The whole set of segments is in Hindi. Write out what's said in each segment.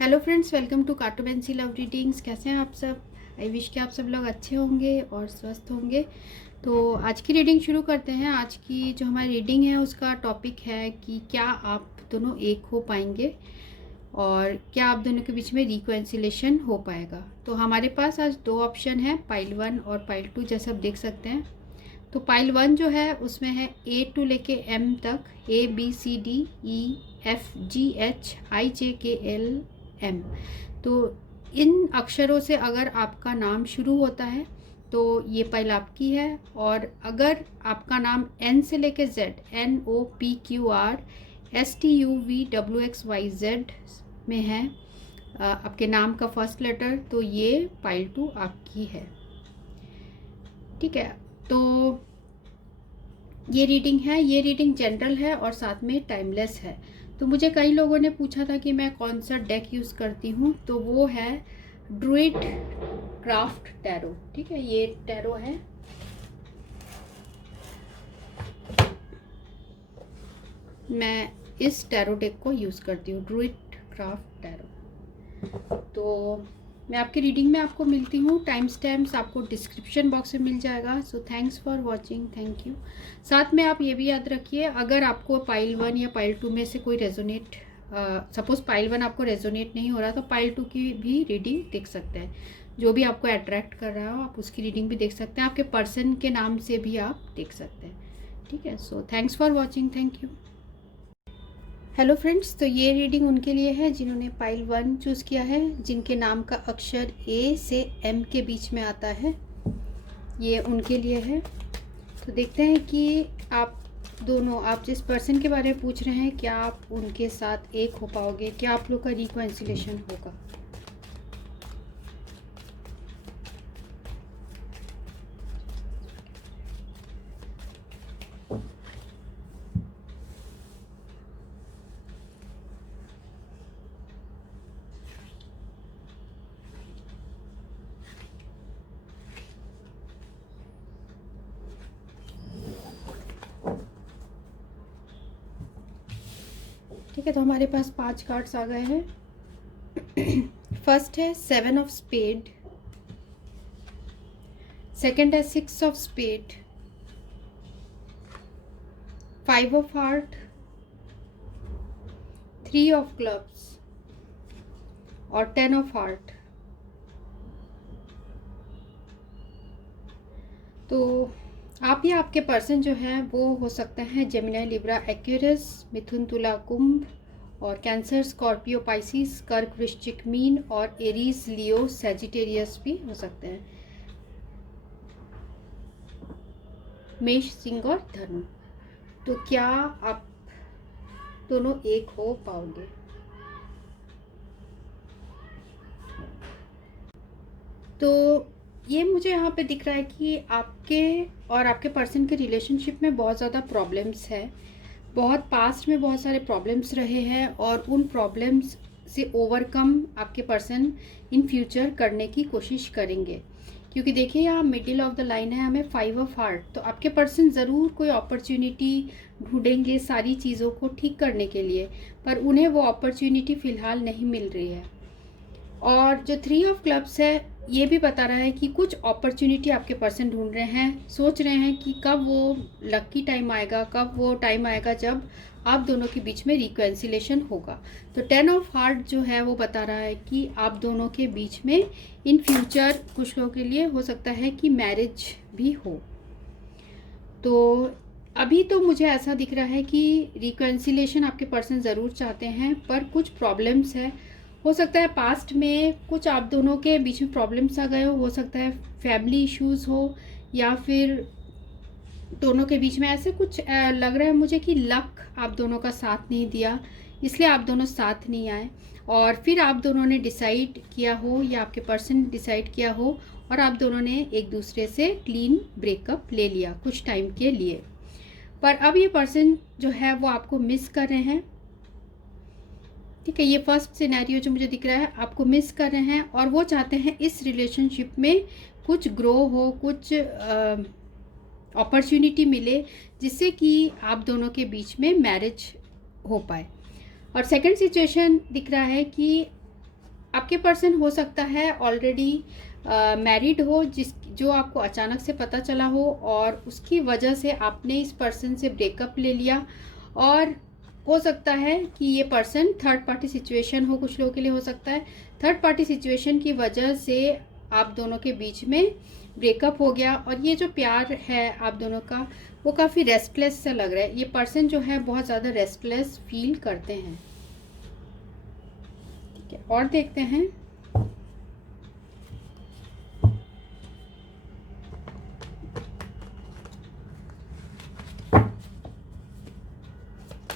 हेलो फ्रेंड्स, वेलकम टू कार्टू पेंसिल लव रीडिंग्स। कैसे हैं आप सब? आई विश कि आप सब लोग अच्छे होंगे और स्वस्थ होंगे। तो आज की रीडिंग शुरू करते हैं। आज की जो हमारी रीडिंग है उसका टॉपिक है कि क्या आप दोनों एक हो पाएंगे और क्या आप दोनों के बीच में रिकॉन्सिलेशन हो पाएगा। तो हमारे पास आज दो ऑप्शन है, पाइल 1 और पाइल 2, जैसे आप देख सकते हैं। तो पाइल 1 जो है उसमें है A टू लेके M तक, ABCDEFGHIJKLM। तो इन अक्षरों से अगर आपका नाम शुरू होता है तो ये पाइल आपकी है, और अगर आपका नाम N से लेके Z, NOPQRSTUVWXYZ में है, आपके नाम का फर्स्ट लेटर, तो ये पाइल 2 आपकी है। ठीक है, तो ये रीडिंग है, ये रीडिंग जनरल है और साथ में टाइमलेस है। तो मुझे कई लोगों ने पूछा था कि मैं कौन सा डेक यूज़ करती हूँ, तो वो है ड्रूइड क्राफ्ट टैरो। ठीक है, ये टैरो है। मैं इस टैरो डेक को यूज़ करती हूँ, ड्रूइड क्राफ्ट टैरो। तो मैं आपकी रीडिंग में आपको मिलती हूँ। टाइम स्टैम्प्स आपको डिस्क्रिप्शन बॉक्स में मिल जाएगा। So thanks for watching, thank you. साथ में आप ये भी याद रखिए, अगर आपको पाइल 1 या पाइल 2 में से कोई रेजोनेट, सपोज पाइल 1 आपको रेजोनेट नहीं हो रहा तो पाइल 2 की भी रीडिंग देख सकते हैं। जो भी आपको अट्रैक्ट कर रहा हो आप उसकी रीडिंग भी देख सकते हैं। आपके पर्सन के नाम से भी आप देख सकते हैं। ठीक है, so thanks for watching, thank you. Hello friends, तो ये रीडिंग उनके लिए है जिन्होंने पाइल 1 चूज़ किया है, जिनके नाम का अक्षर A से M के बीच में आता है। ये उनके लिए है। तो देखते हैं कि आप दोनों, आप जिस पर्सन के बारे में पूछ रहे हैं, क्या आप उनके साथ एक हो पाओगे, क्या आप लोग का रिकॉन्सिलेशन होगा। ठीक है, तो हमारे पास 5 कार्ड्स आ गए हैं। फर्स्ट है 7 ऑफ स्पेड, सेकंड है 6 of spade, 5 of heart, 3 of clubs और 10 ऑफ हार्ट। तो आप या आपके पर्सन जो है वो हो सकते हैं जेमिनी, लिब्रा, एक्वेरियस, मिथुन, तुला, कुंभ और कैंसर, स्कॉर्पियो, पाइसिस, कर्क, वृश्चिक, मीन और एरीज, लियो, सैजिटेरियस भी हो सकते हैं, मेष, सिंह और धनु। तो क्या आप दोनों एक हो पाओगे? तो ये मुझे यहाँ पे दिख रहा है कि आपके और आपके पर्सन के रिलेशनशिप में बहुत ज़्यादा प्रॉब्लम्स है। बहुत पास्ट में बहुत सारे प्रॉब्लम्स रहे हैं और उन प्रॉब्लम्स से ओवरकम आपके पर्सन इन फ्यूचर करने की कोशिश करेंगे। क्योंकि देखिए यहाँ मिडिल ऑफ द लाइन है हमें 5 ऑफ हार्ट। तो आपके पर्सन ज़रूर कोई अपॉर्चुनिटी ढूंढेंगे सारी चीज़ों को ठीक करने के लिए, पर उन्हें वो अपॉर्चुनिटी फ़िलहाल नहीं मिल रही है। और जो 3 ऑफ क्लब्स है ये भी बता रहा है कि कुछ अपॉर्चुनिटी आपके पर्सन ढूंढ रहे हैं, सोच रहे हैं कि कब वो लकी टाइम आएगा, कब वो टाइम आएगा जब आप दोनों के बीच में रिकॉन्सिलेशन होगा। तो 10 ऑफ हार्ट जो है वो बता रहा है कि आप दोनों के बीच में इन फ्यूचर कुछ लोगों के लिए हो सकता है कि मैरिज भी हो। तो अभी तो मुझे ऐसा दिख रहा है कि रिकॉन्सिलेशन आपके पर्सन ज़रूर चाहते हैं, पर कुछ प्रॉब्लम्स है। हो सकता है पास्ट में कुछ आप दोनों के बीच में प्रॉब्लम्स आ गए हो सकता है फैमिली इश्यूज़ हो, या फिर दोनों के बीच में ऐसे कुछ लग रहा है मुझे कि लक आप दोनों का साथ नहीं दिया, इसलिए आप दोनों साथ नहीं आए। और फिर आप दोनों ने डिसाइड किया हो या आपके पर्सन ने डिसाइड किया हो और आप दोनों ने एक दूसरे से क्लीन ब्रेकअप ले लिया कुछ टाइम के लिए। पर अब ये पर्सन जो है वो आपको मिस कर रहे हैं। ठीक है, ये फर्स्ट सिनेरियो जो मुझे दिख रहा है, आपको मिस कर रहे हैं और वो चाहते हैं इस रिलेशनशिप में कुछ ग्रो हो, कुछ अपॉर्चुनिटी मिले जिससे कि आप दोनों के बीच में मैरिज हो पाए। और सेकंड सिचुएशन दिख रहा है कि आपके पर्सन हो सकता है ऑलरेडी मैरिड हो, जो आपको अचानक से पता चला हो और उसकी वजह से आपने इस पर्सन से ब्रेकअप ले लिया। और हो सकता है कि ये पर्सन थर्ड पार्टी सिचुएशन हो, कुछ लोगों के लिए हो सकता है थर्ड पार्टी सिचुएशन की वजह से आप दोनों के बीच में ब्रेकअप हो गया। और ये जो प्यार है आप दोनों का वो काफ़ी रेस्टलेस सा लग रहा है। ये पर्सन जो है बहुत ज़्यादा रेस्टलेस फील करते हैं। ठीक है, और देखते हैं।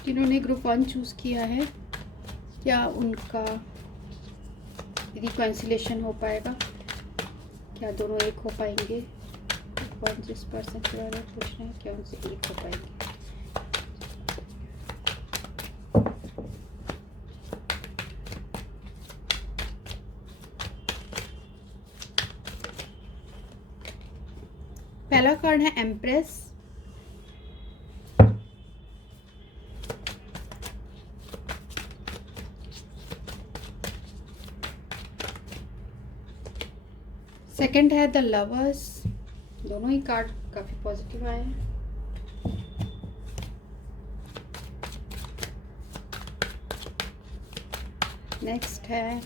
जिन्होंने ग्रुप 1 चूज़ किया है, क्या उनका रिकॉन्सिलेशन हो पाएगा? क्या दोनों एक हो पाएंगे? कौन जिस पर्सन के बारे में पूछ रहे हैं, क्या उनसे एक हो पाएंगे? पहला कार्ड है एम्प्रेस। सेकंड है द लवर्स। दोनों ही कार्ड काफी पॉजिटिव आए हैं। नेक्स्ट है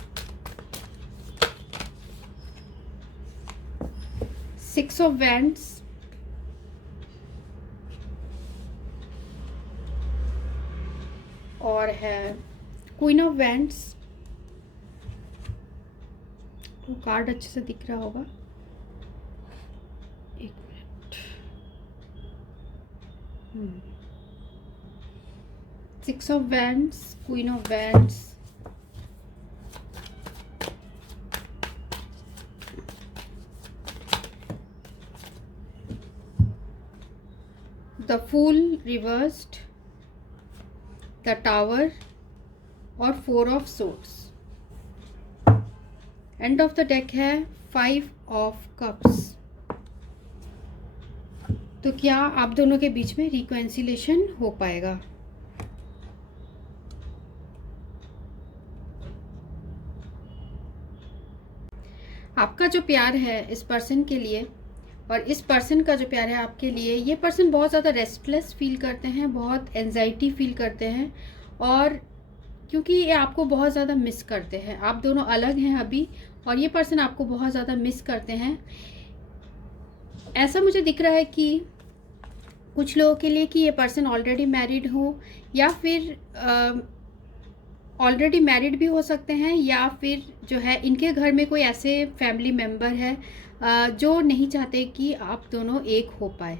6 ऑफ वैंड्स। और है क्वीन ऑफ वैंड्स। वो कार्ड अच्छे से दिख रहा होगा, एक minute. 6 of wands, queen of wands, the fool reversed, the tower और 4 of swords. End of the deck है 5 ऑफ कप्स। तो क्या आप दोनों के बीच में रिकॉन्सिलेशन हो पाएगा? आपका जो प्यार है इस पर्सन के लिए और इस पर्सन का जो प्यार है आपके लिए, ये पर्सन बहुत ज़्यादा रेस्टलेस फील करते हैं, बहुत एंजाइटी फील करते हैं। और क्योंकि ये आपको बहुत ज़्यादा मिस करते हैं, आप दोनों अलग हैं अभी और ये पर्सन आपको बहुत ज़्यादा मिस करते हैं। ऐसा मुझे दिख रहा है कि कुछ लोगों के लिए कि ये पर्सन ऑलरेडी मैरिड हो या फिर ऑलरेडी मैरिड भी हो सकते हैं, या फिर जो है इनके घर में कोई ऐसे फैमिली मेम्बर है जो नहीं चाहते कि आप दोनों एक हो पाए।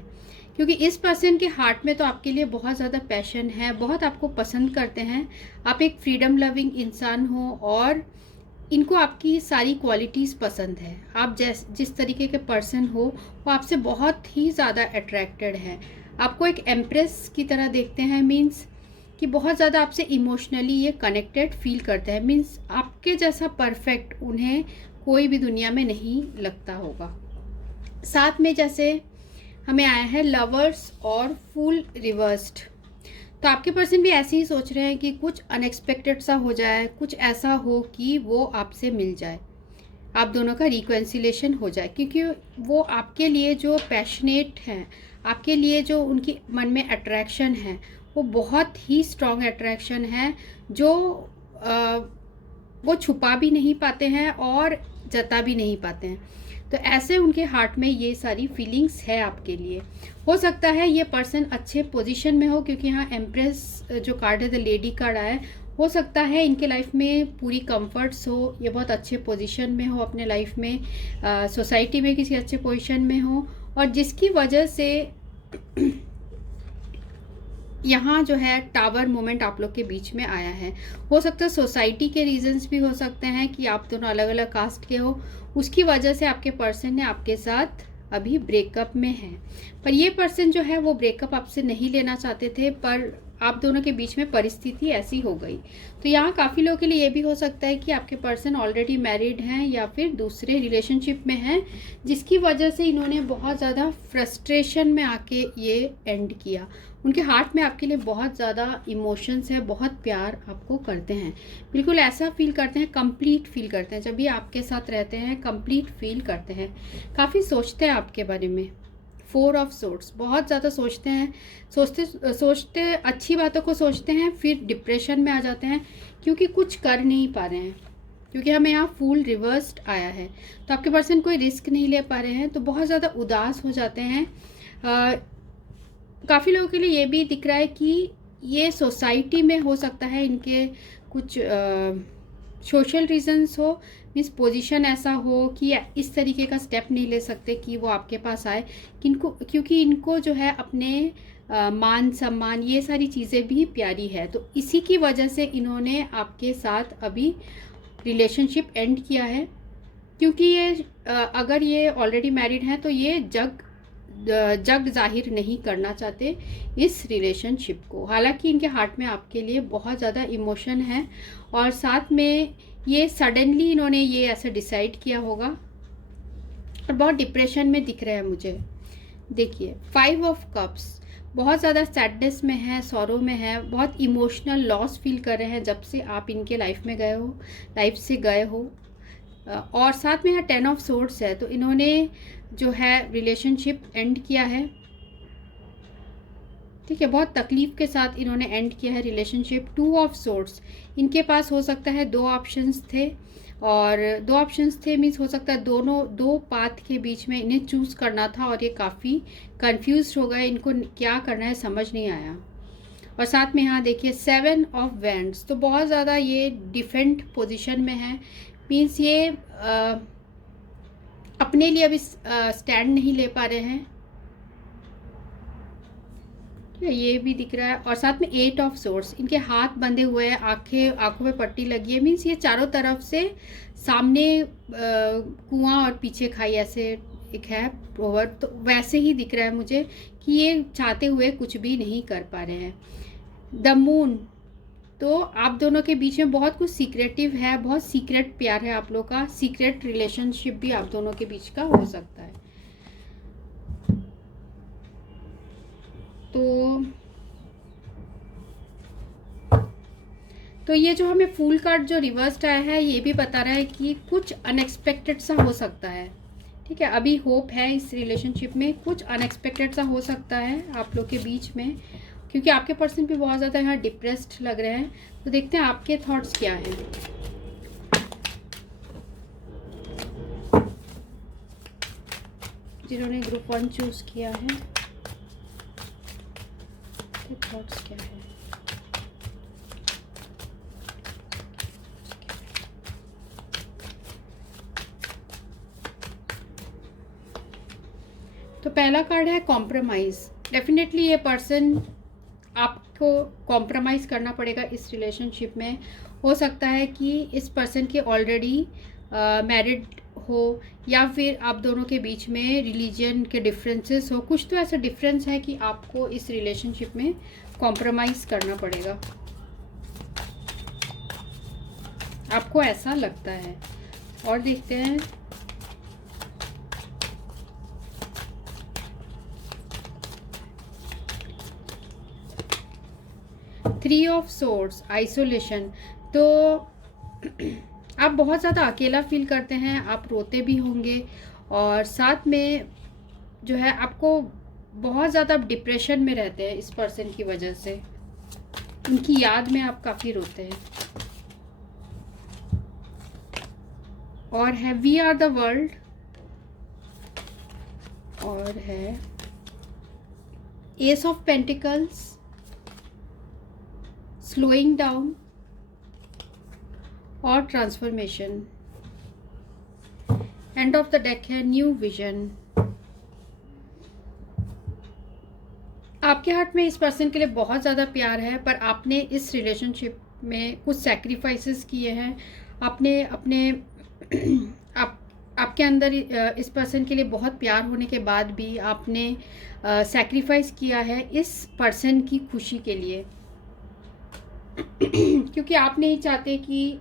क्योंकि इस पर्सन के हार्ट में तो आपके लिए बहुत ज़्यादा पैशन है, बहुत आपको पसंद करते हैं, आप एक फ्रीडम लविंग इंसान हो और इनको आपकी सारी क्वालिटीज़ पसंद है। आप जिस तरीके के पर्सन हो वो आपसे बहुत ही ज़्यादा अट्रैक्टेड है, आपको एक एम्प्रेस की तरह देखते हैं। मीन्स कि बहुत ज़्यादा आपसे इमोशनली ये कनेक्टेड फील करते हैं। मीन्स आपके जैसा परफेक्ट उन्हें कोई भी दुनिया में नहीं लगता होगा। साथ में जैसे हमें आया है लवर्स और फूल रिवर्स्ड, तो आपके पर्सन भी ऐसे ही सोच रहे हैं कि कुछ अनएक्सपेक्टेड सा हो जाए, कुछ ऐसा हो कि वो आपसे मिल जाए, आप दोनों का रिकॉन्सिलेशन हो जाए। क्योंकि वो आपके लिए जो पैशनेट हैं, आपके लिए जो उनकी मन में अट्रैक्शन है वो बहुत ही स्ट्रॉन्ग अट्रैक्शन है, जो वो छुपा भी नहीं पाते हैं और जता भी नहीं पाते हैं। तो ऐसे उनके हार्ट में ये सारी फीलिंग्स है आपके लिए। हो सकता है ये पर्सन अच्छे पोजीशन में हो, क्योंकि यहाँ एम्प्रेस जो कार्ड है द लेडी कार्ड आया है। हो सकता है इनके लाइफ में पूरी कंफर्ट्स हो, ये बहुत अच्छे पोजीशन में हो अपने लाइफ में, सोसाइटी में किसी अच्छे पोजीशन में हो, और जिसकी वजह से यहाँ जो है टावर मोमेंट आप लोग के बीच में आया है। हो सकता है सोसाइटी के रीजंस भी हो सकते हैं कि आप दोनों अलग अलग कास्ट के हो, उसकी वजह से आपके पर्सन ने आपके साथ अभी ब्रेकअप में है। पर ये पर्सन जो है वो ब्रेकअप आपसे नहीं लेना चाहते थे, पर आप दोनों के बीच में परिस्थिति ऐसी हो गई। तो यहाँ काफ़ी लोगों के लिए ये भी हो सकता है कि आपके पर्सन ऑलरेडी मैरिड हैं या फिर दूसरे रिलेशनशिप में हैं, जिसकी वजह से इन्होंने बहुत ज़्यादा फ्रस्ट्रेशन में आके ये एंड किया। उनके हार्ट में आपके लिए बहुत ज़्यादा इमोशंस है, बहुत प्यार आपको करते हैं, बिल्कुल ऐसा फील करते हैं, कंप्लीट फील करते हैं। जब भी आपके साथ रहते हैं कंप्लीट फील करते हैं, काफ़ी सोचते हैं आपके बारे में। 4 ऑफ सोर्ड्स, बहुत ज़्यादा सोचते हैं, सोचते अच्छी बातों को सोचते हैं, फिर डिप्रेशन में आ जाते हैं क्योंकि कुछ कर नहीं पा रहे हैं, क्योंकि हमें यहाँ फूल रिवर्स्ड आया है। तो आपके पर्सन कोई रिस्क नहीं ले पा रहे हैं, तो बहुत ज़्यादा उदास हो जाते हैं। काफ़ी लोगों के लिए ये भी दिख रहा है कि ये सोसाइटी में हो सकता है इनके कुछ सोशल रीजंस हो, मीन्स पोजीशन ऐसा हो कि इस तरीके का स्टेप नहीं ले सकते कि वो आपके पास आए, क्योंकि इनको जो है अपने मान सम्मान ये सारी चीज़ें भी प्यारी है। तो इसी की वजह से इन्होंने आपके साथ अभी रिलेशनशिप एंड किया है, क्योंकि ये अगर ये ऑलरेडी मैरिड हैं तो ये जग जाहिर नहीं करना चाहते इस रिलेशनशिप को। हालांकि इनके हार्ट में आपके लिए बहुत ज़्यादा इमोशन है, और साथ में ये सडनली इन्होंने ये ऐसे डिसाइड किया होगा, और बहुत डिप्रेशन में दिख रहे हैं मुझे। देखिए 5 ऑफ कप्स, बहुत ज़्यादा सैडनेस में है, सॉरो में है, बहुत इमोशनल लॉस फील कर रहे हैं जब से आप इनके लाइफ से गए हो। और साथ में यहाँ 10 ऑफ सोर्ड्स है, तो इन्होंने जो है रिलेशनशिप एंड किया है। ठीक है, बहुत तकलीफ़ के साथ इन्होंने एंड किया है रिलेशनशिप। 2 ऑफ सोर्ड्स, इनके पास हो सकता है 2 ऑप्शंस थे, और 2 ऑप्शंस थे मीन्स हो सकता है दो पाथ के बीच में इन्हें चूज़ करना था, और ये काफ़ी कंफ्यूज हो गए, इनको क्या करना है समझ नहीं आया। और साथ में यहाँ देखिए 7 ऑफ वैंड्स, तो बहुत ज़्यादा ये डिफेंड पोजीशन में है, मीन्स ये अपने लिए अभी स्टैंड नहीं ले पा रहे हैं, ये भी दिख रहा है। और साथ में 8 ऑफ सोर्स, इनके हाथ बंधे हुए हैं, आंखों में पट्टी लगी है, मीन्स ये चारों तरफ से सामने कुआं और पीछे खाई ऐसे एक है प्रोवर, तो वैसे ही दिख रहा है मुझे कि ये चाहते हुए कुछ भी नहीं कर पा रहे हैं। द मून, तो आप दोनों के बीच में बहुत कुछ सीक्रेटिव है, बहुत सीक्रेट प्यार है आप लोग का, सीक्रेट रिलेशनशिप भी आप दोनों के बीच का हो सकता है। तो ये जो हमें फूल कार्ड जो रिवर्स्ड आया है, ये भी बता रहा है कि कुछ अनएक्सपेक्टेड सा हो सकता है। ठीक है, अभी होप है इस रिलेशनशिप में, कुछ अनएक्सपेक्टेड सा हो सकता है आप लोग के बीच में, क्योंकि आपके पर्सन भी बहुत ज़्यादा यहाँ डिप्रेस्ड लग रहे हैं। तो देखते हैं आपके थॉट्स क्या हैं। जिन्होंने ग्रुप 1 चूज़ किया है, थॉट्स क्या है। तो पहला कार्ड है कॉम्प्रोमाइज़। डेफिनेटली ये पर्सन आपको कॉम्प्रोमाइज़ करना पड़ेगा इस रिलेशनशिप में। हो सकता है कि इस पर्सन के ऑलरेडी मैरिड हो, या फिर आप दोनों के बीच में रिलीजन के डिफरेंसेस हो, कुछ तो ऐसा डिफरेंस है कि आपको इस रिलेशनशिप में कॉम्प्रोमाइज़ करना पड़ेगा, आपको ऐसा लगता है। और देखते हैं थ्री ऑफ सोर्ड्स, आइसोलेशन, तो आप बहुत ज़्यादा अकेला फील करते हैं, आप रोते भी होंगे, और साथ में जो है आपको बहुत ज़्यादा डिप्रेशन में रहते हैं इस पर्सन की वजह से, उनकी याद में आप काफ़ी रोते हैं। और है वी आर द वर्ल्ड, और है ace of pentacles, slowing down, और transformation. End of the deck है न्यू विजन। आपके हार्ट में इस पर्सन के लिए बहुत ज़्यादा प्यार है, पर आपने इस रिलेशनशिप में कुछ सैक्रिफाइसेस किए हैं। आपने अपने आपके अंदर इस पर्सन के लिए बहुत प्यार होने के बाद भी आपने सैक्रिफाइस किया है इस पर्सन की खुशी के लिए। क्योंकि आप नहीं चाहते कि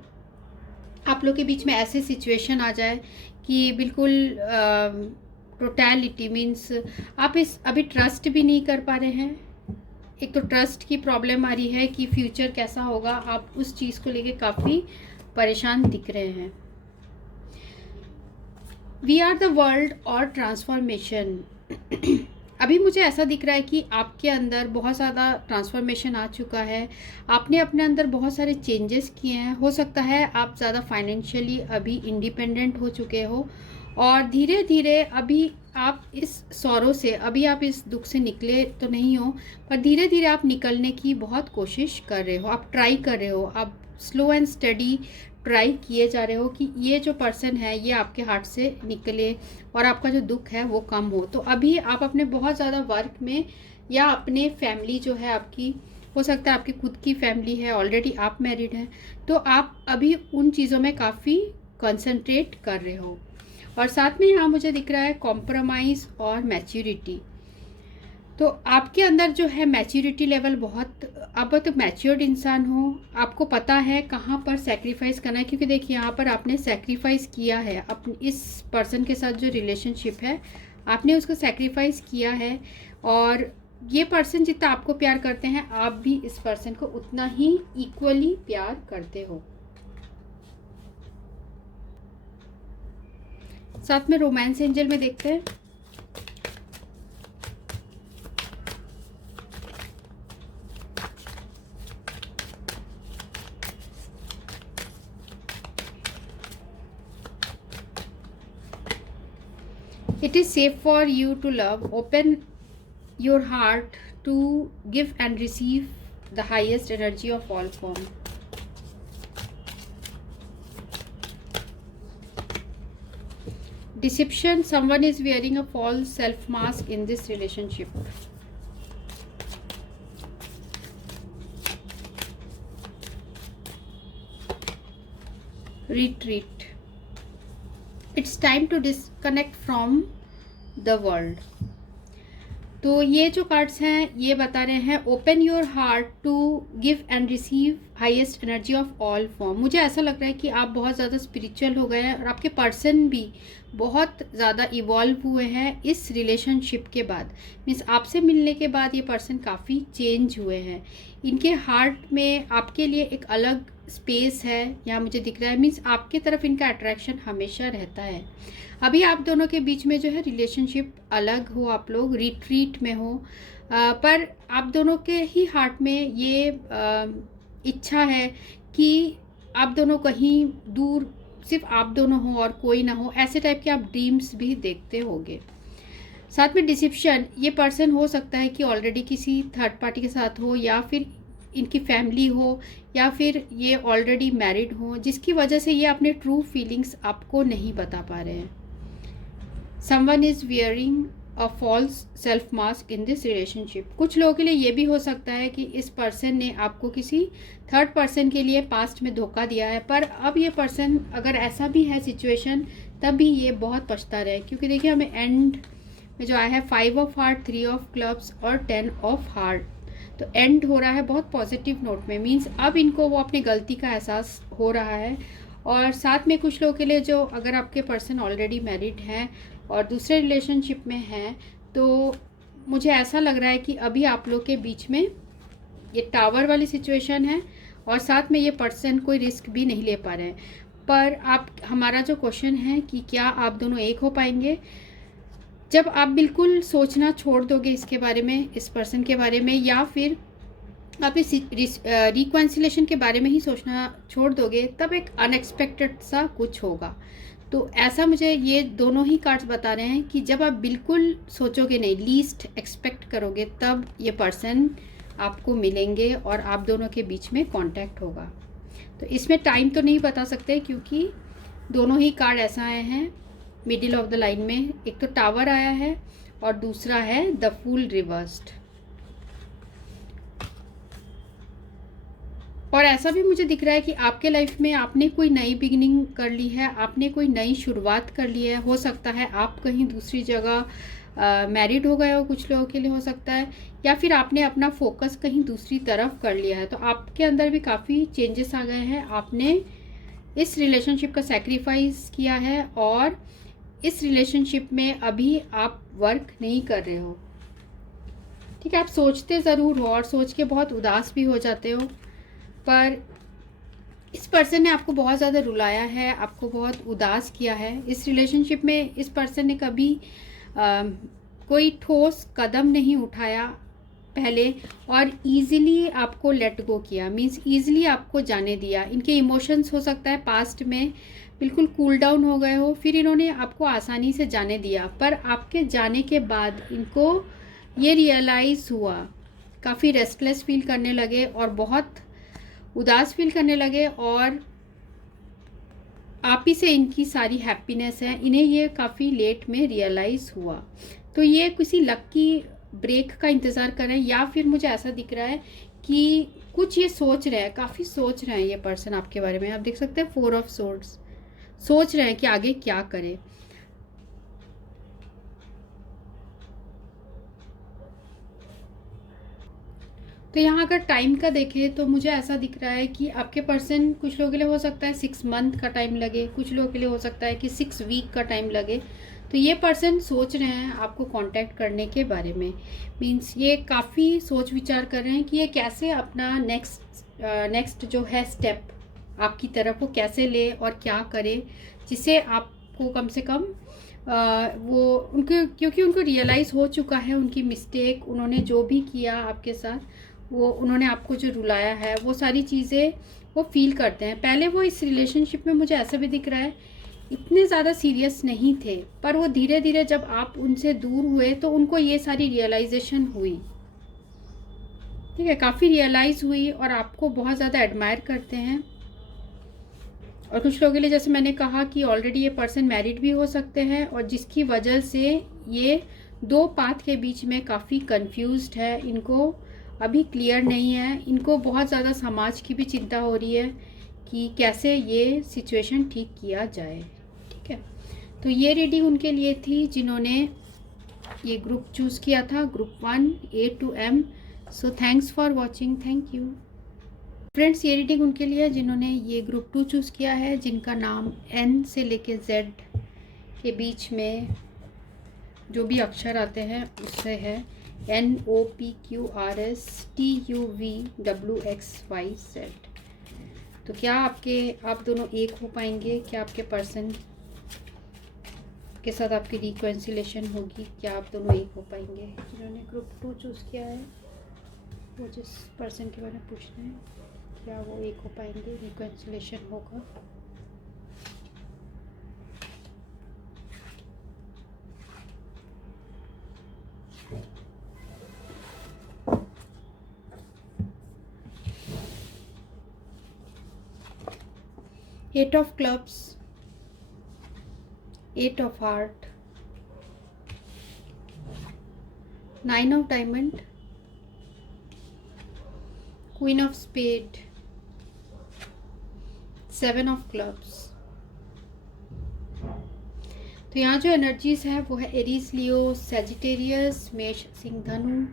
आप लोग के बीच में ऐसे सिचुएशन आ जाए कि बिल्कुल टोटलिटी मीन्स आप इस अभी ट्रस्ट भी नहीं कर पा रहे हैं। एक तो ट्रस्ट की प्रॉब्लम आ रही है कि फ्यूचर कैसा होगा, आप उस चीज़ को लेके काफ़ी परेशान दिख रहे हैं। वी आर द वर्ल्ड और ट्रांसफॉर्मेशन। अभी मुझे ऐसा दिख रहा है कि आपके अंदर बहुत ज़्यादा ट्रांसफॉर्मेशन आ चुका है। आपने अपने अंदर बहुत सारे चेंजेस किए हैं। हो सकता है आप ज़्यादा फाइनेंशियली अभी इंडिपेंडेंट हो चुके हो और धीरे धीरे अभी आप इस सौरों से, अभी आप इस दुख से निकले तो नहीं हो, पर धीरे धीरे आप निकलने की बहुत कोशिश कर रहे हो, आप ट्राई कर रहे हो, आप स्लो एंड स्टडी ट्राई किए जा रहे हो कि ये जो पर्सन है ये आपके हार्ट से निकले और आपका जो दुख है वो कम हो। तो अभी आप अपने बहुत ज़्यादा वर्क में या अपने फैमिली जो है आपकी, हो सकता है आपकी खुद की फैमिली है, ऑलरेडी आप मैरिड हैं, तो आप अभी उन चीज़ों में काफ़ी कंसंट्रेट कर रहे हो। और साथ में यहाँ मुझे दिख रहा है कॉम्प्रोमाइज़ और मैच्योरिटी। तो आपके अंदर जो है मैच्योरिटी लेवल बहुत, आप तो मैच्योर्ड इंसान हो, आपको पता है कहाँ पर सेक्रीफाइस करना है। क्योंकि देखिए यहाँ पर आपने सेक्रीफाइस किया है अपने इस पर्सन के साथ, जो रिलेशनशिप है आपने उसको सेक्रीफाइस किया है। और ये पर्सन जितना आपको प्यार करते हैं, आप भी इस पर्सन को उतना ही इक्वली प्यार करते हो। साथ में रोमांस एंजल में देखते हैं। It is safe for you to love. Open your heart to give and receive the highest energy of all form. Deception. Someone is wearing a false self mask in this relationship. Retreat. It's time to disconnect from the world. तो ये जो कार्ड्स हैं ये बता रहे हैं open your heart to give and receive highest energy of all form. मुझे ऐसा लग रहा है कि आप बहुत ज़्यादा स्पिरिचुअल हो गए हैं और आपके पर्सन भी बहुत ज़्यादा इवॉल्व हुए हैं इस रिलेशनशिप के बाद। मीन्स आपसे मिलने के बाद ये पर्सन काफ़ी चेंज हुए हैं। इनके हार्ट में आपके लिए एक अलग स्पेस है, यहाँ मुझे दिख रहा है। मीन्स आपके तरफ इनका अट्रैक्शन हमेशा रहता है। अभी आप दोनों के बीच में जो है रिलेशनशिप अलग हो, आप लोग रिट्रीट में हो, पर आप दोनों के ही हार्ट में ये इच्छा है कि आप दोनों कहीं दूर सिर्फ आप दोनों हो और कोई ना हो, ऐसे टाइप के आप ड्रीम्स भी देखते होंगे। साथ में डिसिप्शन, ये पर्सन हो सकता है कि ऑलरेडी किसी थर्ड पार्टी के साथ हो या फिर इनकी फैमिली हो या फिर ये ऑलरेडी मैरिड हो, जिसकी वजह से ये अपने ट्रू फीलिंग्स आपको नहीं बता पा रहे हैं। Someone is wearing a false self mask in this relationship. कुछ लोगों के लिए ये भी हो सकता है कि इस पर्सन ने आपको किसी थर्ड पर्सन के लिए पास्ट में धोखा दिया है, पर अब ये पर्सन, अगर ऐसा भी है सिचुएशन, तब भी ये बहुत पछता रहे। क्योंकि देखिए हमें एंड में जो आया है 5 ऑफ हार्ट, 3 ऑफ क्लब्स और 10 ऑफ हार्ट, तो एंड हो रहा है बहुत पॉजिटिव नोट में। मीन्स अब इनको वो अपनी गलती का एहसास हो रहा है। और साथ में कुछ लोगों के लिए जो, अगर आपके पर्सन ऑलरेडी मैरिड हैं और दूसरे रिलेशनशिप में हैं, तो मुझे ऐसा लग रहा है कि अभी आप लोग के बीच में ये टावर वाली सिचुएशन है और साथ में ये पर्सन कोई रिस्क भी नहीं ले पा रहे हैं। पर आप, हमारा जो क्वेश्चन है कि क्या आप दोनों एक हो पाएंगे, जब आप बिल्कुल सोचना छोड़ दोगे इसके बारे में, इस पर्सन के बारे में, या फिर आप इस रिकॉन्सिलेशन के बारे में ही सोचना छोड़ दोगे, तब एक अनएक्सपेक्टेड सा कुछ होगा। तो ऐसा मुझे ये दोनों ही कार्ड्स बता रहे हैं कि जब आप बिल्कुल सोचोगे नहीं, लीस्ट एक्सपेक्ट करोगे, तब ये पर्सन आपको मिलेंगे और आप दोनों के बीच में कांटेक्ट होगा। तो इसमें टाइम तो नहीं बता सकते क्योंकि दोनों ही कार्ड ऐसा आए हैं मिडिल ऑफ द लाइन में। एक तो टावर आया है और दूसरा है द फूल रिवर्स्ड। और ऐसा भी मुझे दिख रहा है कि आपके लाइफ में आपने कोई नई बिगिनिंग कर ली है, आपने कोई नई शुरुआत कर ली है। हो सकता है आप कहीं दूसरी जगह मैरिड हो गए हो, कुछ लोगों के लिए हो सकता है, या फिर आपने अपना फोकस कहीं दूसरी तरफ कर लिया है। तो आपके अंदर भी काफ़ी चेंजेस आ गए हैं, आपने इस रिलेशनशिप का सैक्रिफाइस किया है और इस रिलेशनशिप में अभी आप वर्क नहीं कर रहे हो। ठीक है, आप सोचते ज़रूर हो और सोच के बहुत उदास भी हो जाते हो, पर इस पर्सन ने आपको बहुत ज़्यादा रुलाया है, आपको बहुत उदास किया है। इस रिलेशनशिप में इस पर्सन ने कभी कोई ठोस कदम नहीं उठाया पहले और इजीली आपको लेट गो किया, मीन्स इजीली आपको जाने दिया। इनके इमोशंस हो सकता है पास्ट में बिल्कुल कूल डाउन हो गए हो, फिर इन्होंने आपको आसानी से जाने दिया, पर आपके जाने के बाद इनको ये रियलाइज़ हुआ, काफ़ी रेस्टलेस फील करने लगे और बहुत उदास फील करने लगे, और आप ही से इनकी सारी हैप्पीनेस है, इन्हें ये काफ़ी लेट में रियलाइज़ हुआ। तो ये किसी लकी ब्रेक का इंतज़ार कर रहे हैं, या फिर मुझे ऐसा दिख रहा है कि कुछ ये सोच रहे हैं, काफ़ी सोच रहे हैं ये पर्सन आपके बारे में। आप देख सकते हैं 4 ऑफ सोर्ड्स, सोच रहे हैं कि आगे क्या करें। तो यहाँ अगर टाइम का देखें तो मुझे ऐसा दिख रहा है कि आपके पर्सन, कुछ लोगों के लिए हो सकता है 6 मंथ का टाइम लगे, कुछ लोगों के लिए हो सकता है कि 6 वीक का टाइम लगे। तो ये पर्सन सोच रहे हैं आपको कांटेक्ट करने के बारे में, मींस ये काफ़ी सोच विचार कर रहे हैं कि ये कैसे अपना नेक्स्ट जो है स्टेप आपकी तरफ वो कैसे ले और क्या करे, जिससे आपको कम से कम वो उनके, क्योंकि उनको रियलाइज़ हो चुका है उनकी मिस्टेक, उन्होंने जो भी किया आपके साथ, वो उन्होंने आपको जो रुलाया है, वो सारी चीज़ें वो फील करते हैं। पहले वो इस रिलेशनशिप में मुझे ऐसा भी दिख रहा है इतने ज़्यादा सीरियस नहीं थे, पर वो धीरे धीरे जब आप उनसे दूर हुए तो उनको ये सारी रियलाइजेशन हुई। ठीक है, काफ़ी रियलाइज़ हुई और आपको बहुत ज़्यादा एडमायर करते हैं। और कुछ लोगों के लिए जैसे मैंने कहा कि ऑलरेडी ये पर्सन मैरिड भी हो सकते हैं, और जिसकी वजह से ये 2 पाथ के बीच में काफ़ी कंफ्यूज्ड है, इनको अभी क्लियर नहीं है, इनको बहुत ज़्यादा समाज की भी चिंता हो रही है कि कैसे ये सिचुएशन ठीक किया जाए। ठीक है, तो ये रीडिंग उनके लिए थी जिन्होंने ये ग्रुप चूज़ किया था, group 1 A to M। So thanks for watching, thank you friends. ये रीडिंग उनके लिए जिन्होंने ये ग्रुप 2 चूज़ किया है, जिनका नाम N से लेके Z के बीच में जो भी अक्षर आते हैं उससे है NOPQRSTUVWXYZ। तो क्या आप दोनों एक हो पाएंगे? क्या आपके पर्सन के साथ आपकी रिकॉन्सिलेशन होगी? क्या आप दोनों एक हो पाएंगे? जिन्होंने ग्रुप 2 चूज़ किया है, वो जिस पर्सन के बारे में पूछ रहे हैं, क्या वो एक हो पाएंगे? रिकॉन्सिलेशन होगा? Eight of Clubs, 8 of Heart, 9 of Diamond, Queen of Spade, 7 of Clubs। तो यहाँ जो एनर्जीज है वो है एरीज, लियो, सैजिटेरियस, मेष, सिंह, धनु,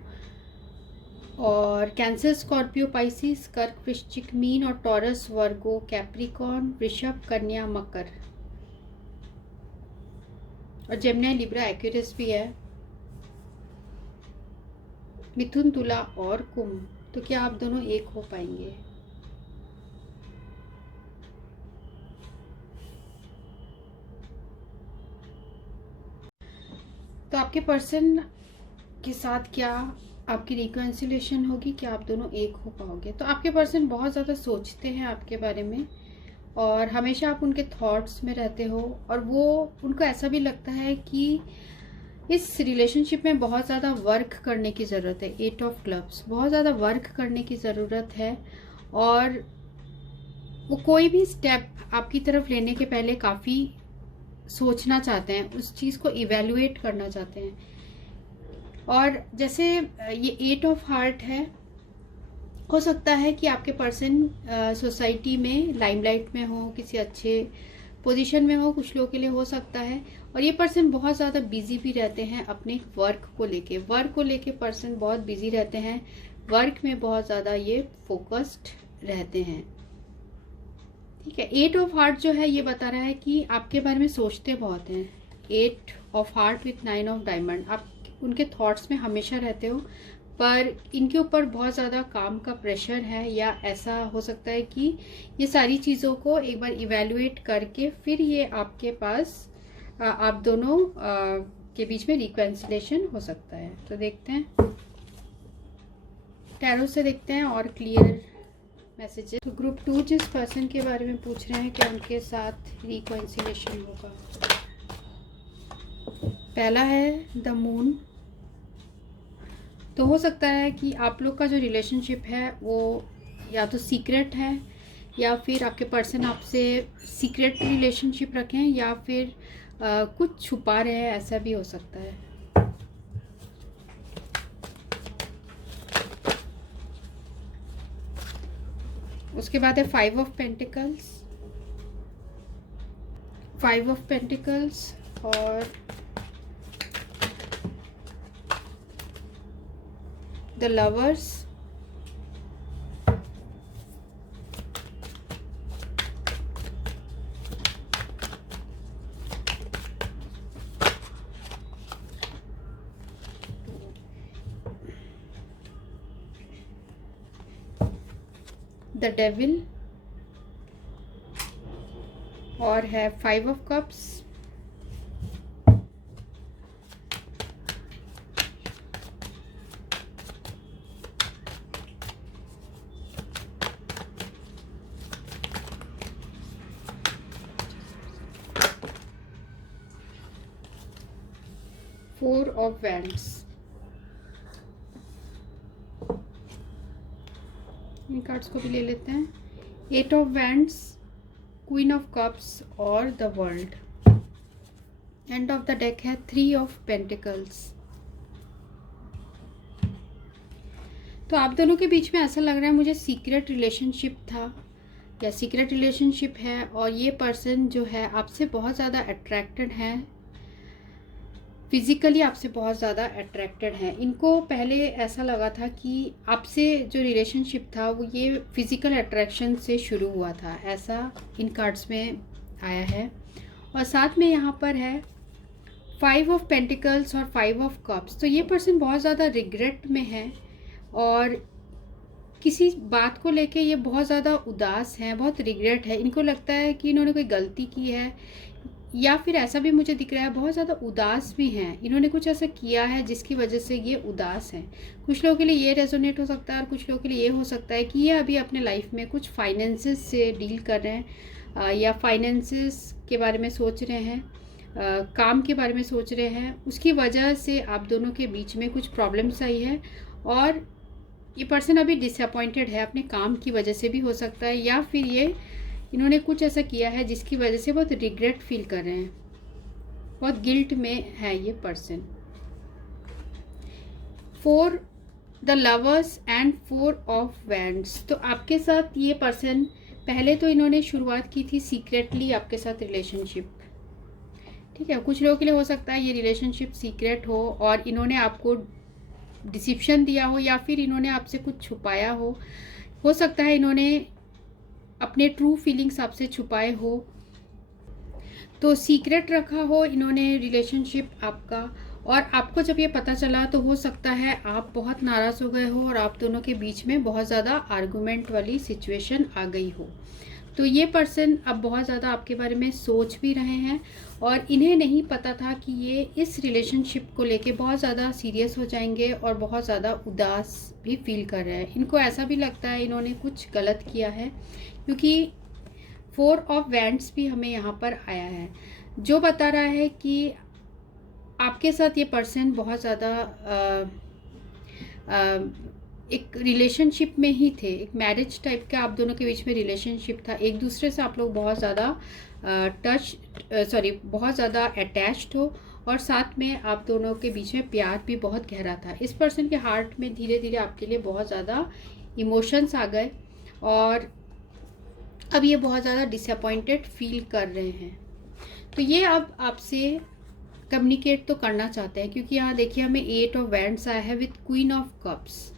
और कैंसर, स्कॉर्पियो, पाइसिस, कर्क, वृश्चिक, मीन, और टॉरस, वर्गो, कैप्रिकॉर्न, वृषभ, कन्या, मकर, और जेमिनी, लिब्रा, एक्वेरियस भी है, मिथुन, तुला और कुंभ। तो क्या आप दोनों एक हो पाएंगे? तो आपके पर्सन के साथ क्या आपकी रिकॉन्सिलेशन होगी? क्या आप दोनों एक हो पाओगे? तो आपके पर्सन बहुत ज़्यादा सोचते हैं आपके बारे में, और हमेशा आप उनके थॉट्स में रहते हो, और वो उनको ऐसा भी लगता है कि इस रिलेशनशिप में बहुत ज़्यादा वर्क करने की ज़रूरत है। 8 ऑफ क्लब्स, बहुत ज़्यादा वर्क करने की ज़रूरत है, और वो कोई भी स्टेप आपकी तरफ लेने के पहले काफ़ी सोचना चाहते हैं, उस चीज़ को इवेल्युएट करना चाहते हैं। और जैसे ये 8 ऑफ हार्ट है, हो सकता है कि आपके पर्सन सोसाइटी में लाइमलाइट में हो, किसी अच्छे पोजीशन में हो, कुछ लोगों के लिए हो सकता है। और ये पर्सन बहुत ज़्यादा बिजी भी रहते हैं अपने वर्क को लेके पर्सन बहुत बिजी रहते हैं, वर्क में बहुत ज़्यादा ये फोकस्ड रहते हैं। ठीक है, 8 ऑफ हार्ट जो है ये बता रहा है कि आपके बारे में सोचते बहुत हैं। 8 of heart with 9 of diamond, आप उनके थॉट्स में हमेशा रहते हो, पर इनके ऊपर बहुत ज़्यादा काम का प्रेशर है, या ऐसा हो सकता है कि ये सारी चीज़ों को एक बार इवेल्युएट करके फिर ये आपके पास आप दोनों के बीच में रिकंसिलिएशन हो सकता है। तो देखते हैं, टैरो से देखते हैं और क्लियर मैसेजेस। तो ग्रुप 2 जिस पर्सन के बारे में पूछ रहे हैं कि उनके साथ रिकंसिलिएशन होगा, पहला है द मून। तो हो सकता है कि आप लोग का जो रिलेशनशिप है वो या तो सीक्रेट है, या फिर आपके पर्सन आपसे सीक्रेट रिलेशनशिप रखें, या फिर कुछ छुपा रहे हैं, ऐसा भी हो सकता है। उसके बाद है 5 ऑफ पेंटिकल्स, 5 ऑफ पेंटिकल्स और द लवर्स, द डेविल, और है 5 ऑफ कप्स, 4 ऑफ वैंड्स। इन कार्ड्स को भी ले लेते हैं। 8 of wands, queen of cups और the world. End of the deck है 3 ऑफ पेंटिकल्स। तो आप दोनों के बीच में ऐसा लग रहा है मुझे सीक्रेट रिलेशनशिप था या सीक्रेट रिलेशनशिप है, और ये पर्सन जो है आपसे बहुत ज़्यादा अट्रैक्टेड है, फिज़िकली आपसे बहुत ज़्यादा अट्रैक्टेड हैं। इनको पहले ऐसा लगा था कि आपसे जो रिलेशनशिप था वो ये फिज़िकल अट्रैक्शन से शुरू हुआ था, ऐसा इन कार्ड्स में आया है। और साथ में यहाँ पर है 5 ऑफ पेंटिकल्स और 5 ऑफ कप्स। तो ये पर्सन बहुत ज़्यादा रिग्रेट में है और किसी बात को लेके ये बहुत ज़्यादा उदास हैं, बहुत रिग्रेट है। इनको लगता है कि इन्होंने कोई गलती की है, या फिर ऐसा भी मुझे दिख रहा है बहुत ज़्यादा उदास भी हैं। इन्होंने कुछ ऐसा किया है जिसकी वजह से ये उदास हैं। कुछ लोगों के लिए ये रेजोनेट हो सकता है और कुछ लोगों के लिए ये हो सकता है कि ये अभी अपने लाइफ में कुछ फाइनेंसेस से डील कर रहे हैं, या फाइनेंसेस के बारे में सोच रहे हैं, काम के बारे में सोच रहे हैं। उसकी वजह से आप दोनों के बीच में कुछ प्रॉब्लम्स आई है, और ये पर्सन अभी डिसअपॉइंटेड है अपने काम की वजह से भी हो सकता है, या फिर ये इन्होंने कुछ ऐसा किया है जिसकी वजह से बहुत रिग्रेट फील कर रहे हैं, बहुत गिल्ट में है ये person. 4 the lovers and 4 of wands. तो आपके साथ ये पर्सन पहले तो इन्होंने शुरुआत की थी सीक्रेटली आपके साथ रिलेशनशिप, ठीक है। कुछ लोगों के लिए हो सकता है ये रिलेशनशिप सीक्रेट हो और इन्होंने आपको डिसिप्शन दिया हो, या फिर इन्होंने आपसे कुछ छुपाया हो सकता है इन्होंने अपने ट्रू फीलिंग्स आपसे छुपाए हो, तो सीक्रेट रखा हो इन्होंने रिलेशनशिप आपका। और आपको जब ये पता चला तो हो सकता है आप बहुत नाराज़ हो गए हो और आप दोनों के बीच में बहुत ज़्यादा आर्गुमेंट वाली सिचुएशन आ गई हो। तो ये पर्सन अब बहुत ज़्यादा आपके बारे में सोच भी रहे हैं, और इन्हें नहीं पता था कि ये इस रिलेशनशिप को लेके बहुत ज़्यादा सीरियस हो जाएंगे और बहुत ज़्यादा उदास भी फील कर रहे हैं। इनको ऐसा भी लगता है इन्होंने कुछ गलत किया है, क्योंकि 4 ऑफ वैंड्स भी हमें यहाँ पर आया है, जो बता रहा है कि आपके साथ ये पर्सन बहुत ज़्यादा एक रिलेशनशिप में ही थे, एक मैरिज टाइप का आप दोनों के बीच में रिलेशनशिप था। एक दूसरे से आप लोग बहुत ज़्यादा बहुत ज़्यादा अटैच्ड हो, और साथ में आप दोनों के बीच में प्यार भी बहुत गहरा था। इस पर्सन के हार्ट में धीरे धीरे आपके लिए बहुत ज़्यादा इमोशंस आ गए, और अब ये बहुत ज़्यादा डिसअपॉइंटेड फील कर रहे हैं। तो ये अब आपसे कम्युनिकेट तो करना चाहते हैं, क्योंकि यहाँ देखिए हमें 8 ऑफ वैंड्स आया है विथ क्वीन ऑफ कप्स।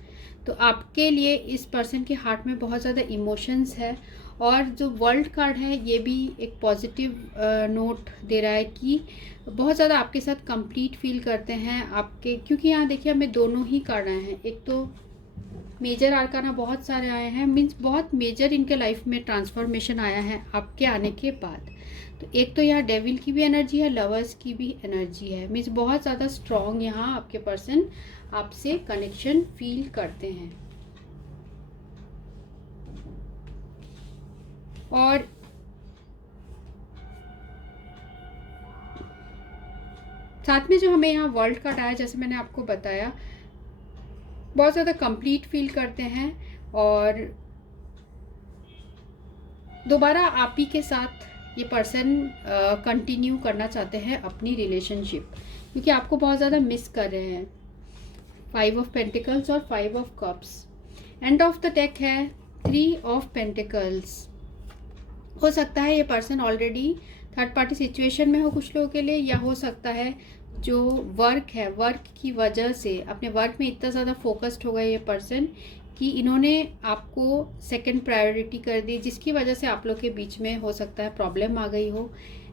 तो आपके लिए इस पर्सन के हार्ट में बहुत ज़्यादा इमोशंस है। और जो वर्ल्ड कार्ड है ये भी एक पॉजिटिव नोट दे रहा है कि बहुत ज़्यादा आपके साथ कंप्लीट फील करते हैं आपके, क्योंकि यहाँ देखिए हमें दोनों ही कार्ड आए हैं। एक तो मेजर आर्काना बहुत सारे आए हैं, मीन्स बहुत मेजर इनके लाइफ में ट्रांसफॉर्मेशन आया है आपके आने के बाद। तो एक तो यहाँ डेविल की भी एनर्जी है, लवर्स की भी एनर्जी है, मीन्स बहुत ज़्यादा स्ट्रॉन्ग यहाँ आपके पर्सन आपसे कनेक्शन फील करते हैं। और साथ में जो हमें यहाँ वर्ल्ड कार्ड आया, जैसे मैंने आपको बताया, बहुत ज़्यादा कंप्लीट फील करते हैं और दोबारा आप ही के साथ ये पर्सन कंटिन्यू करना चाहते हैं अपनी रिलेशनशिप, क्योंकि आपको बहुत ज़्यादा मिस कर रहे हैं। 5 ऑफ पेंटिकल्स और 5 of cups. And of the deck है 3 ऑफ पेंटिकल्स। हो सकता है ये person already third party situation में हो कुछ लोगों के लिए, या हो सकता है जो वर्क है, वर्क की वजह से अपने वर्क में इतना ज़्यादा फोकस्ड हो गए ये पर्सन कि इन्होंने आपको सेकंड प्रायोरिटी कर दी, जिसकी वजह से आप लोग के बीच में हो सकता है प्रॉब्लम आ गई हो।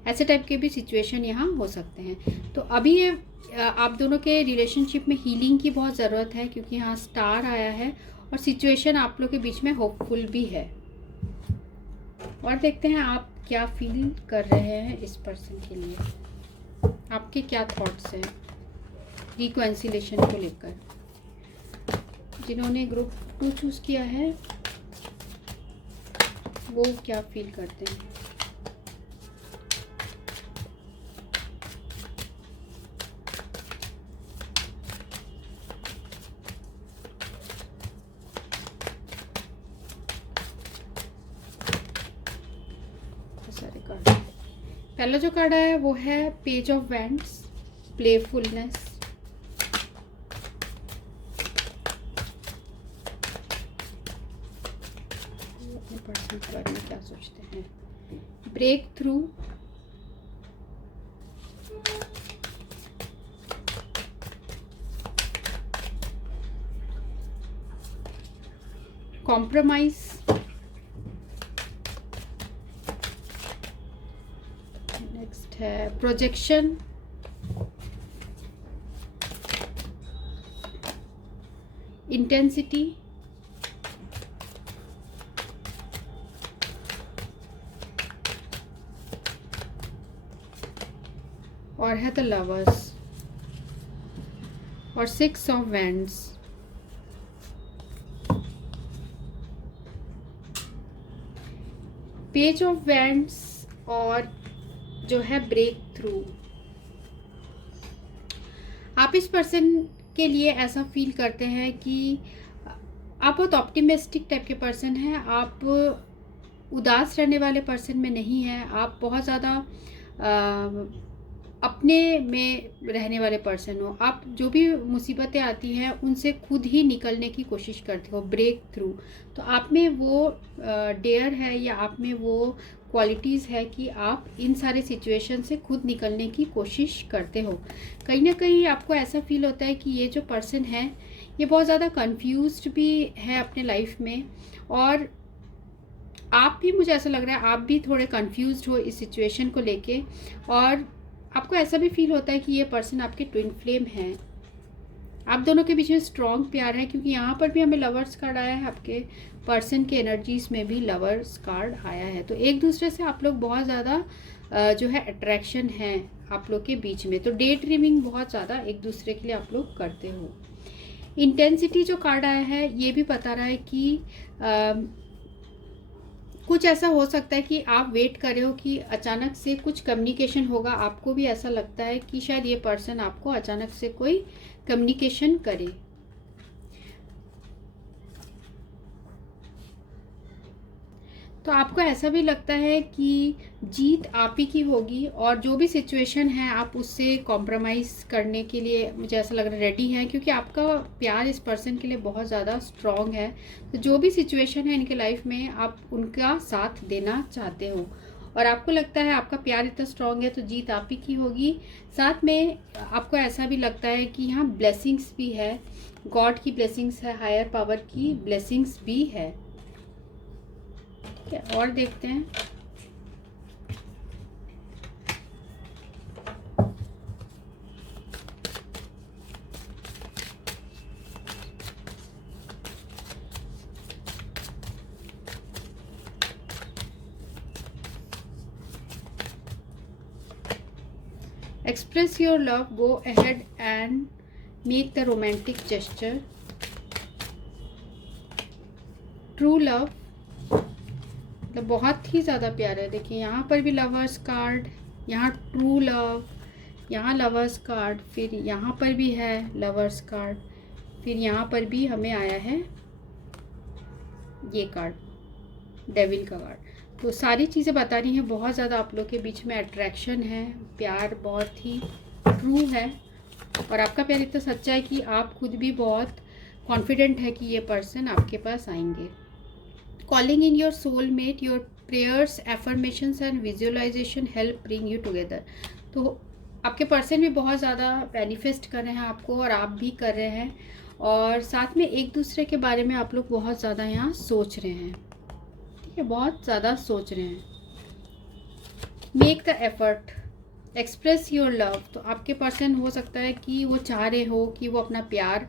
ऐसे टाइप के भी सिचुएशन यहाँ हो सकते हैं। तो अभी ये आप दोनों के रिलेशनशिप में हीलिंग की बहुत ज़रूरत है, क्योंकि यहाँ स्टार आया है और सिचुएशन आप लोग के बीच में होपफुल भी है। और देखते हैं आप क्या फील कर रहे हैं इस पर्सन के लिए, आपके क्या थॉट्स हैं रिकॉन्सिलेशन को लेकर। जिन्होंने ग्रुप 2 चूज़ किया है वो क्या फील करते हैं। सारे कार्ड, पहला जो कार्ड है वो है पेज ऑफ वैंड्स, प्लेफुलनेस। अपने पर्सन के बारे में क्या सोचते हैं। ब्रेक थ्रू, कॉम्प्रोमाइज, नेक्स्ट है प्रोजेक्शन, इंटेंसिटी, और है द लवर्स और 6 of wands. Page of wands और जो है ब्रेक थ्रू। आप इस पर्सन के लिए ऐसा फील करते हैं कि आप बहुत ऑप्टिमिस्टिक टाइप के पर्सन हैं, आप उदास रहने वाले पर्सन में नहीं हैं, आप बहुत ज़्यादा अपने में रहने वाले पर्सन हो। आप जो भी मुसीबतें आती हैं उनसे खुद ही निकलने की कोशिश करते हो, ब्रेक थ्रू। तो आप में वो डेयर है या आप में वो क्वालिटीज़ है कि आप इन सारे सिचुएशन से खुद निकलने की कोशिश करते हो। कहीं ना कहीं आपको ऐसा फील होता है कि ये जो पर्सन है ये बहुत ज़्यादा कंफ्यूज्ड भी है अपने लाइफ में, और आप भी, मुझे ऐसा लग रहा है आप भी थोड़े कंफ्यूज्ड हो इस सिचुएशन को लेके। और आपको ऐसा भी फील होता है कि ये पर्सन आपके ट्विन फ्लेम हैं, आप दोनों के बीच में स्ट्रॉन्ग प्यार है, क्योंकि यहाँ पर भी हमें लवर्स कार्ड आया है, आपके पर्सन के एनर्जीज में भी लवर्स कार्ड आया है। तो एक दूसरे से आप लोग बहुत ज़्यादा जो है अट्रैक्शन है आप लोग के बीच में। तो डे ड्रीमिंग बहुत ज़्यादा एक दूसरे के लिए आप लोग करते हो। इंटेंसिटी जो कार्ड आया है ये भी बता रहा है कि कुछ ऐसा हो सकता है कि आप वेट कर रहे हो कि अचानक से कुछ कम्युनिकेशन होगा। आपको भी ऐसा लगता है कि शायद ये पर्सन आपको अचानक से कोई कम्युनिकेशन करे। तो आपको ऐसा भी लगता है कि जीत आप ही की होगी, और जो भी सिचुएशन है आप उससे कॉम्प्रोमाइज़ करने के लिए मुझे ऐसा लग रहा है रेडी है, क्योंकि आपका प्यार इस पर्सन के लिए बहुत ज़्यादा स्ट्रॉन्ग है। तो जो भी सिचुएशन है इनके लाइफ में आप उनका साथ देना चाहते हो, और आपको लगता है आपका प्यार इतना स्ट्रॉन्ग है तो जीत आप ही की होगी। साथ में आपको ऐसा भी लगता है कि यहाँ ब्लेसिंग्स भी है, गॉड की ब्लेसिंग्स है, हायर पावर की ब्लेसिंग्स भी है। ठीक है, और देखते हैं। Express your love, go ahead and make the romantic gesture. True love, मतलब बहुत ही ज़्यादा प्यार है। देखिए यहाँ पर भी लवर्स कार्ड, यहाँ ट्रू लव, यहाँ लवर्स कार्ड, फिर यहाँ पर भी है लवर्स कार्ड, फिर यहाँ पर भी हमें आया है ये कार्ड, डेविल का कार्ड। तो सारी चीज़ें बता रही हैं बहुत ज़्यादा आप लोग के बीच में अट्रैक्शन है, प्यार बहुत ही ट्रू है, और आपका प्यार इतना सच्चा है कि आप खुद भी बहुत कॉन्फिडेंट है कि ये पर्सन आपके पास आएंगे। Calling in your soul mate, your prayers, affirmations and visualisation help bring you together. तो आपके पर्सन भी बहुत ज़्यादा मैनिफेस्ट कर रहे हैं आपको, और आप भी कर रहे हैं, और साथ में एक दूसरे के बारे में आप लोग बहुत ज़्यादा यहाँ सोच रहे हैं। ठीक है, बहुत ज़्यादा सोच रहे हैं। Make the effort, express your love. तो आपके पर्सन हो सकता है कि वो चाह रहे हो कि वो अपना प्यार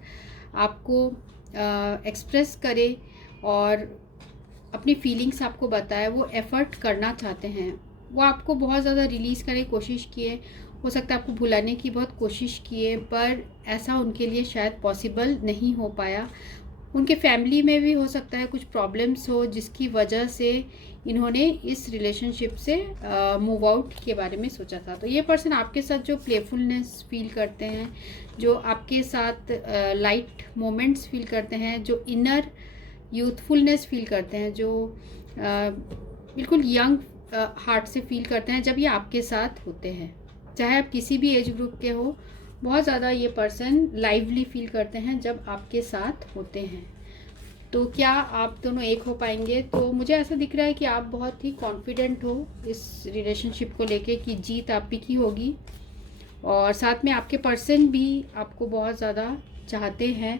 आपको एक्सप्रेस करे और अपनी फीलिंग्स आपको बताए, वो एफ़र्ट करना चाहते हैं, वो आपको बहुत ज़्यादा रिलीज़ करने की कोशिश किए, हो सकता है आपको भुलाने की बहुत कोशिश किए, पर ऐसा उनके लिए शायद पॉसिबल नहीं हो पाया। उनके फैमिली में भी हो सकता है कुछ प्रॉब्लम्स हो जिसकी वजह से इन्होंने इस रिलेशनशिप से मूव आउट के बारे में सोचा था। तो ये पर्सन आपके साथ जो प्लेफुलनेस फील करते हैं, जो आपके साथ लाइट मोमेंट्स फील करते हैं, जो इनर यूथफुलनेस फील करते हैं, जो बिल्कुल यंग हार्ट से फील करते हैं जब ये आपके साथ होते हैं, चाहे आप किसी भी एज ग्रुप के हो, बहुत ज़्यादा ये पर्सन लाइवली फील करते हैं जब आपके साथ होते हैं। तो क्या आप दोनों एक हो पाएंगे? तो मुझे ऐसा दिख रहा है कि आप बहुत ही कॉन्फिडेंट हो इस रिलेशनशिप को लेके कि जीत आप ही की होगी, और साथ में आपके पर्सन भी आपको बहुत ज़्यादा चाहते हैं,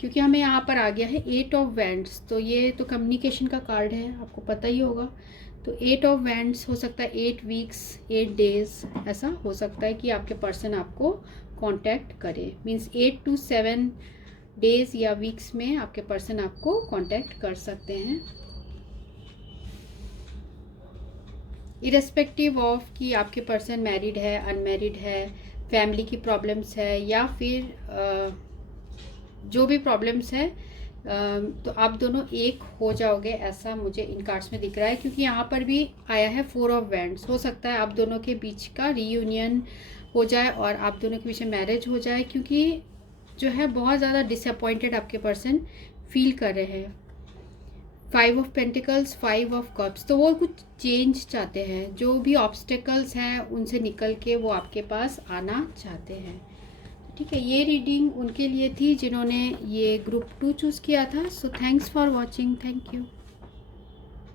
क्योंकि हमें यहाँ पर आ गया है 8 ऑफ वैंड्स। तो ये तो कम्युनिकेशन का कार्ड है, आपको पता ही होगा। तो 8 ऑफ वैंड्स हो सकता है 8 वीक्स 8 डेज, ऐसा हो सकता है कि आपके पर्सन आपको कांटेक्ट करे। मींस 8 to 7 डेज या वीक्स में आपके पर्सन आपको कांटेक्ट कर सकते हैं, इरेस्पेक्टिव ऑफ कि आपके पर्सन मैरिड है, अनमैरिड है, फैमिली की प्रॉब्लम्स है, या फिर जो भी प्रॉब्लम्स है, तो आप दोनों एक हो जाओगे, ऐसा मुझे इन कार्ड्स में दिख रहा है। क्योंकि यहाँ पर भी आया है 4 ऑफ वैंड्स। हो सकता है आप दोनों के बीच का रीयूनियन हो जाए और आप दोनों के बीच में मैरिज हो जाए, क्योंकि जो है बहुत ज़्यादा डिसअपॉइंटेड आपके पर्सन फील कर रहे हैं। 5 ऑफ पेंटिकल्स, 5 ऑफ कप्स, तो वो कुछ चेंज चाहते हैं, जो भी ऑब्स्टेकल्स हैं उनसे निकल के वो आपके पास आना चाहते हैं। ठीक है, ये रीडिंग उनके लिए थी जिन्होंने ये ग्रुप 2 चूज़ किया था। So thanks for watching, thank you.